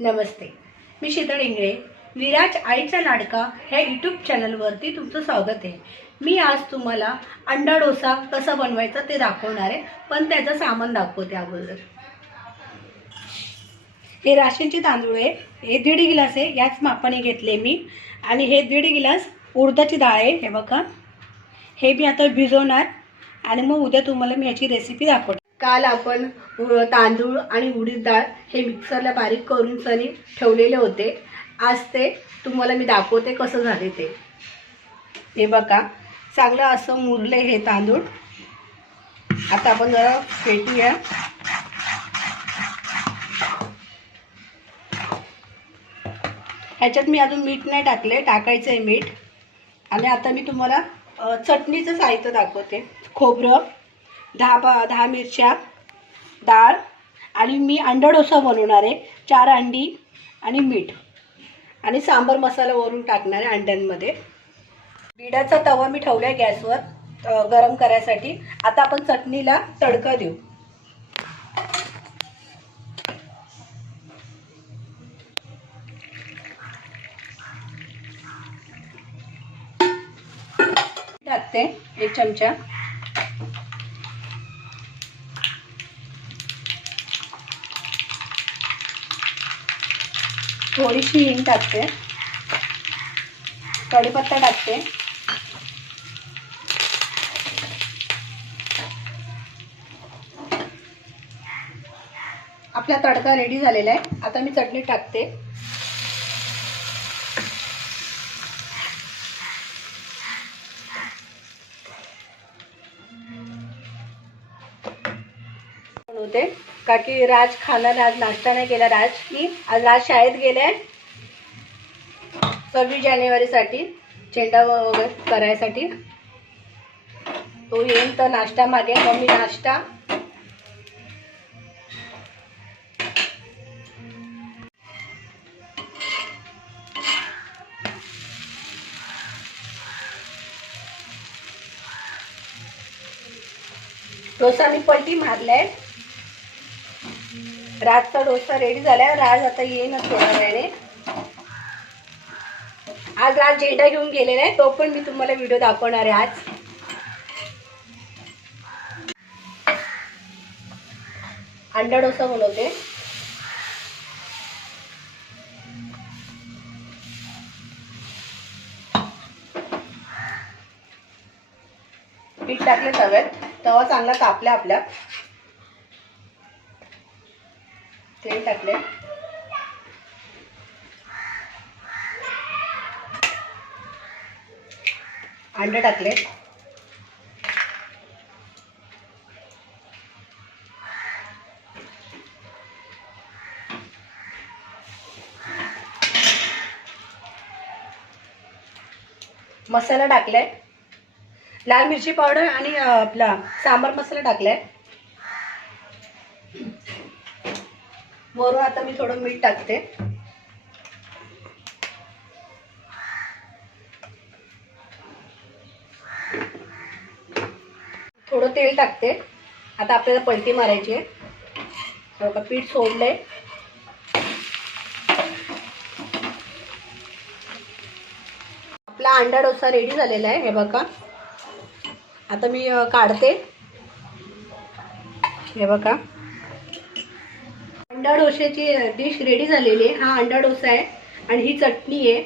नमस्ते. मी शीतल इंगळे. विराज आईचा लाडका ह्या यूट्यूब चॅनलवरती तुमचं स्वागत आहे. मी आज तुम्हाला अंडा डोसा कसा बनवायचा ते दाखवणार आहे पण त्याचं सामान दाखवते अगोदर. हे राशनचे तांदूळ आहे हे दीड गिलास आहे याच मापाने घेतले मी. आणि हे दीड गिलास उडदाची डाळ आहे हे बघा. हे मी आता भिजवणार. आणि मग उद्या तुम्हाला मी याची रेसिपी दाखवते काल आपण तांदूळ आणि उडीद डाळ हे मिक्सरला बारीक करून सनी ठेवलेले होते. आज ते तुम्हाला मी दाखवते कसं झाले ते. हे बघा चांगलं असं मुरले हे तांदूळ. आता आपण जरा फेटूया. ह्याच्यात मी अजून मीठ नाही टाकले टाकायचं आहे मीठ. आणि आता मी तुम्हाला चटणीचं साहित्य दाखवते. खोबरं. दहा प दहा मिरच्या डाळ आणि मी अंडा डोसा बनवणार आहे. चार अंडी आणि मीठ. आणि सांबर मसाला वरून टाकणार आहे अंड्यांमध्ये. बिडाचा तवा मी ठेवला आहे गॅसवर गरम करायसाठी. आता आपण चटणीला तडका देऊ. टाकते एक चमचा. थोडीशी हिंग टाकते. कढीपत्ता टाकते. आपला तडका रेडी झालेला आहे. आता मी चटणी टाकते. बनवते. का की राज खानाने आज नाश्ता नाही केला. राज की आज राज शाळेत गेलाय सव्वीस जानेवारीसाठी झेंडा वगैरे करायसाठी. तो येईल तर नाश्ता मागे. मम्मी नाश्ता. डोसा मी पलटी मारलाय. राजचा डोसा रेडी झालाय. राज आता येईन थोड्या वेळाने. आज राज झेंडा घेऊन गेलेला आहे. तो पण मी तुम्हाला व्हिडिओ दाखवणार आहे आज. अंडा डोसा बनवते. पीठ टाकले तव्यात. तवा चांगला तापला आपल्या तेल टाकले. अंडे टाकले. मसाला टाकलाय लाल मिरची पावडर आणि आपला सांबार मसाला टाकलाय वरून आता मी थोडं मीठ टाकते. थोडं तेल टाकते. आता आपल्याला पलटी मारायची आहे. बघा, पीठ सोडलंय. आपला अंडा डोसा रेडी झालेला आहे हे बघा. आता मी काढते. हे बघा. अंडा डोश्याची डिश रेडी झालेली आहे. हा अंडा डोसा आहे आणि ही चटणी आहे.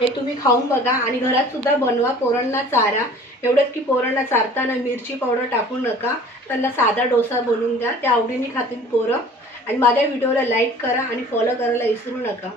हे तुम्ही खाऊन बघा आणि घरात सुद्धा बनवा पोरांना चारा. एवढंच की पोरांना चारताना मिरची पावडर टाकू नका. त्यांना साधा डोसा बनवून द्या. त्या आवडीने खातील पोरं. आणि माझ्या व्हिडिओला लाईक करा आणि फॉलो करायला विसरू नका.